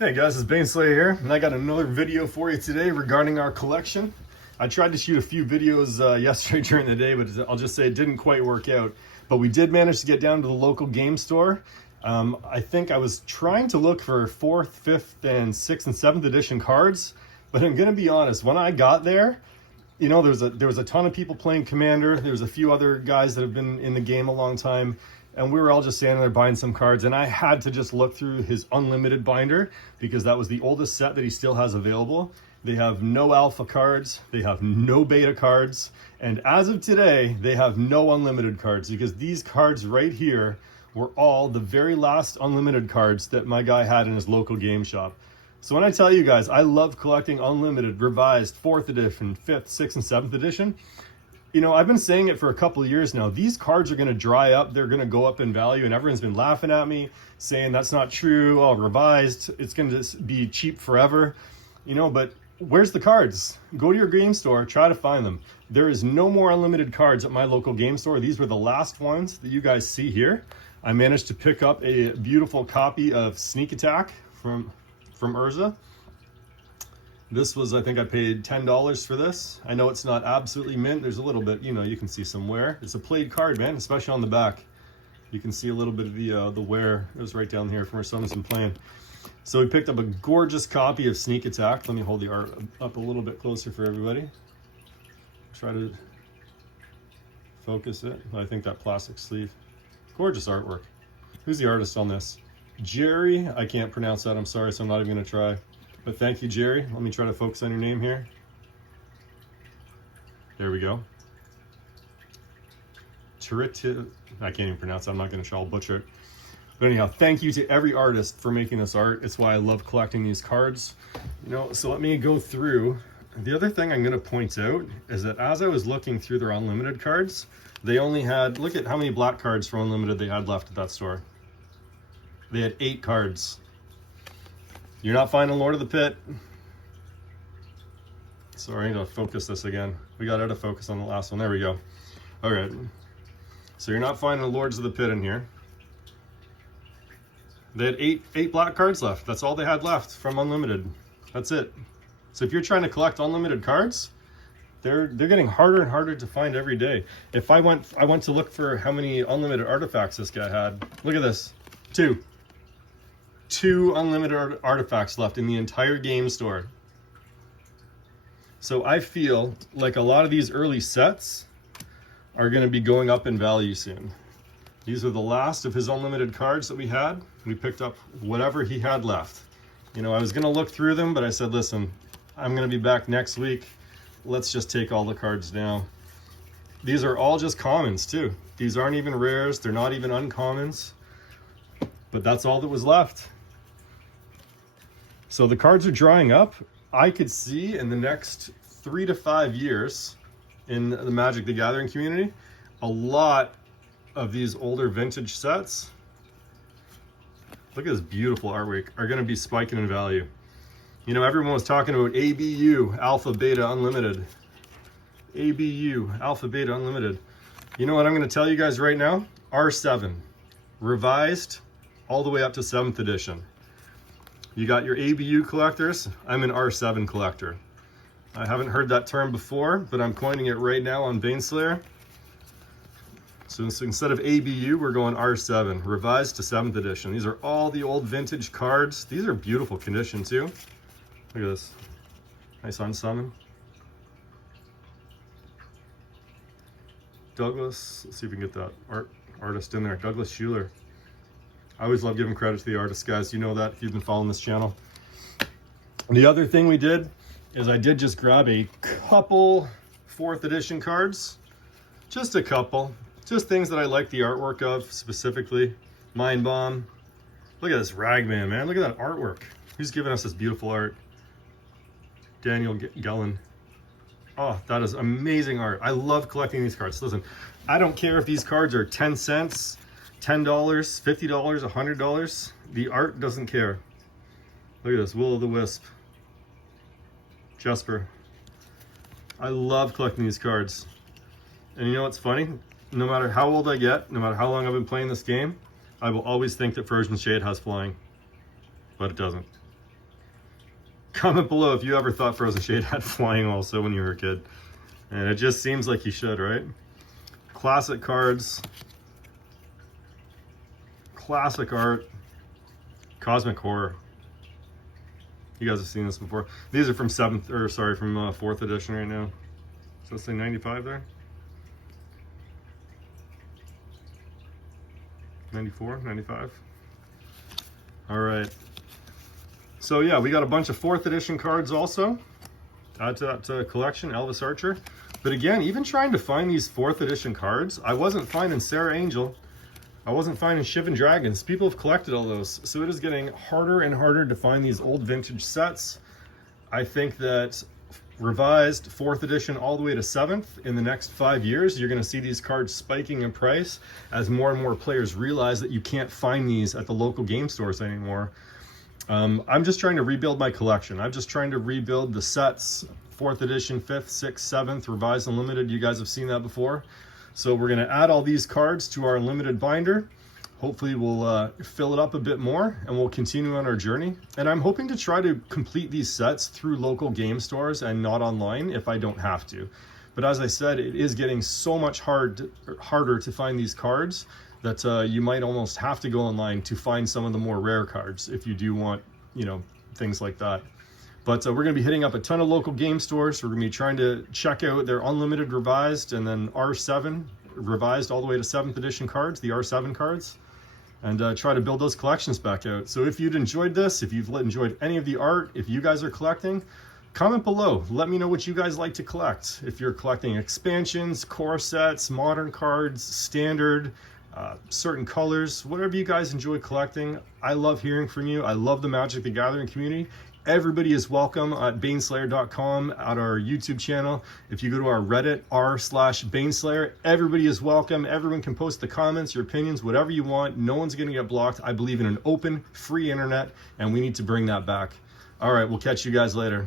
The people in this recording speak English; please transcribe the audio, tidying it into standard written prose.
Hey guys, it's Baneslayer here, and I got another video for you today regarding our collection. I tried to shoot a few videos yesterday during the day, but I'll just say it didn't quite work out. But we did manage to get down to the local game store. I think I was trying to look for 4th, 5th, and 6th and 7th edition cards, but I'm gonna be honest, when I got there, you know, there was a ton of people playing Commander. There was a few other guys that have been in the game a long time, and we were all just standing there buying some cards, and I had to just look through his Unlimited binder because that was the oldest set that he still has available. They have no alpha cards, they have no beta cards, and as of today, they have no Unlimited cards because these cards right here were all the very last Unlimited cards that my guy had in his local game shop. So when I tell you guys, I love collecting Unlimited, revised, 4th edition, 5th, 6th, and 7th edition. You know, I've been saying it for a couple of years now. These cards are going to dry up. They're going to go up in value, and everyone's been laughing at me, saying that's not true. Oh, revised, it's going to be cheap forever. You know, but where's the cards? Go to your game store, try to find them. There is no more Unlimited cards at my local game store. These were the last ones that you guys see here. I managed to pick up a beautiful copy of Sneak Attack from Urza. This was, I think I paid $10 for this. I know it's not absolutely mint. There's a little bit, you know, you can see some wear. It's a played card, man, especially on the back. You can see a little bit of the wear. It was right down here from where someone's been playing. So we picked up a gorgeous copy of Sneak Attack. Let me hold the art up a little bit closer for everybody. Try to focus it. I think that plastic sleeve. Gorgeous artwork. Who's the artist on this? Jerry. I can't pronounce that. I'm sorry, so I'm not even going to try. But thank you, Jerry. Let me try to focus on your name here. There we go. I can't even pronounce it. I'm not going to try. I'll butcher it. But anyhow, thank you to every artist for making this art. It's why I love collecting these cards. You know, so let me go through. The other thing I'm going to point out is that as I was looking through their Unlimited cards, they only had, look at how many black cards for Unlimited they had left at that store. They had 8 cards. You're not finding Lord of the Pit. Sorry, I need to focus this again. We got out of focus on the last one. There we go. All right. So you're not finding the Lords of the Pit in here. They had eight black cards left. That's all they had left from Unlimited. That's it. So if you're trying to collect Unlimited cards, they're getting harder and harder to find every day. If I went to look for how many Unlimited artifacts this guy had. Look at this. 2 Unlimited artifacts left in the entire game store. So I feel like a lot of these early sets are going to be going up in value soon. These are the last of his Unlimited cards that we had. We picked up whatever he had left. You know, I was going to look through them, but I said, listen, I'm going to be back next week. Let's just take all the cards now. These are all just commons too. These aren't even rares. They're not even uncommons. But that's all that was left. So the cards are drying up. I could see in the next 3 to 5 years in the Magic the Gathering community, a lot of these older vintage sets, look at this beautiful artwork, are going to be spiking in value. You know, everyone was talking about ABU, Alpha, Beta, Unlimited. ABU, Alpha, Beta, Unlimited. You know what I'm going to tell you guys right now? R7, revised all the way up to 7th edition. You got your ABU collectors. I'm an R7 collector. I haven't heard that term before, but I'm coining it right now on Baneslayer. So instead of ABU, we're going R7, revised to 7th edition. These are all the old vintage cards. These are beautiful condition too. Look at this. Nice unsummon. Douglas, let's see if we can get that artist in there. Douglas Schuler. I always love giving credit to the artists, guys. You know that if you've been following this channel. The other thing we did is I did just grab a couple 4th edition cards. Just a couple. Just things that I like the artwork of, specifically. Mind Bomb. Look at this Ragman, man. Look at that artwork. Who's giving us this beautiful art? Daniel Gellin. Oh, that is amazing art. I love collecting these cards. Listen, I don't care if these cards are 10 cents, $10, $50, $100. The art doesn't care. Look at this, Will-O-the-Wisp. Jesper. I love collecting these cards. And you know what's funny? No matter how old I get, no matter how long I've been playing this game, I will always think that Version Shade has flying. But it doesn't. Comment below if you ever thought Frozen Shade had flying also when you were a kid. And it just seems like you should, right? Classic cards. Classic art. Cosmic Horror. You guys have seen this before. These are from from 4th edition right now. So let's say 95 there. 94, 95. All right. So yeah, we got a bunch of 4th edition cards also. Add to that collection, Elvis Archer. But again, even trying to find these 4th edition cards, I wasn't finding Serra Angel. I wasn't finding Shivan Dragons. People have collected all those. So it is getting harder and harder to find these old vintage sets. I think that revised 4th edition all the way to 7th, in the next 5 years, you're going to see these cards spiking in price as more and more players realize that you can't find these at the local game stores anymore. I'm just trying to rebuild my collection. I'm just trying to rebuild the sets, 4th edition, 5th, 6th, 7th, revised Unlimited. You guys have seen that before. So we're going to add all these cards to our Unlimited binder. Hopefully we'll fill it up a bit more and we'll continue on our journey. And I'm hoping to try to complete these sets through local game stores and not online if I don't have to. But as I said, it is getting so much harder to find these cards that you might almost have to go online to find some of the more rare cards if you do want, you know, things like that. But we're going to be hitting up a ton of local game stores. We're going to be trying to check out their Unlimited revised and then R7 revised all the way to 7th edition cards, the R7 cards, and try to build those collections back out. So if you'd enjoyed this, if you've enjoyed any of the art, if you guys are collecting, comment below. Let me know what you guys like to collect. If you're collecting expansions, core sets, modern cards, standard, certain colors, whatever you guys enjoy collecting. I love hearing from you. I love the Magic the Gathering community. Everybody is welcome at baneslayer.com, at our YouTube channel. If you go to our Reddit, r/baneslayer, everybody is welcome. Everyone can post the comments, your opinions, whatever you want. No one's going to get blocked. I believe in an open, free internet, and we need to bring that back. All right, we'll catch you guys later.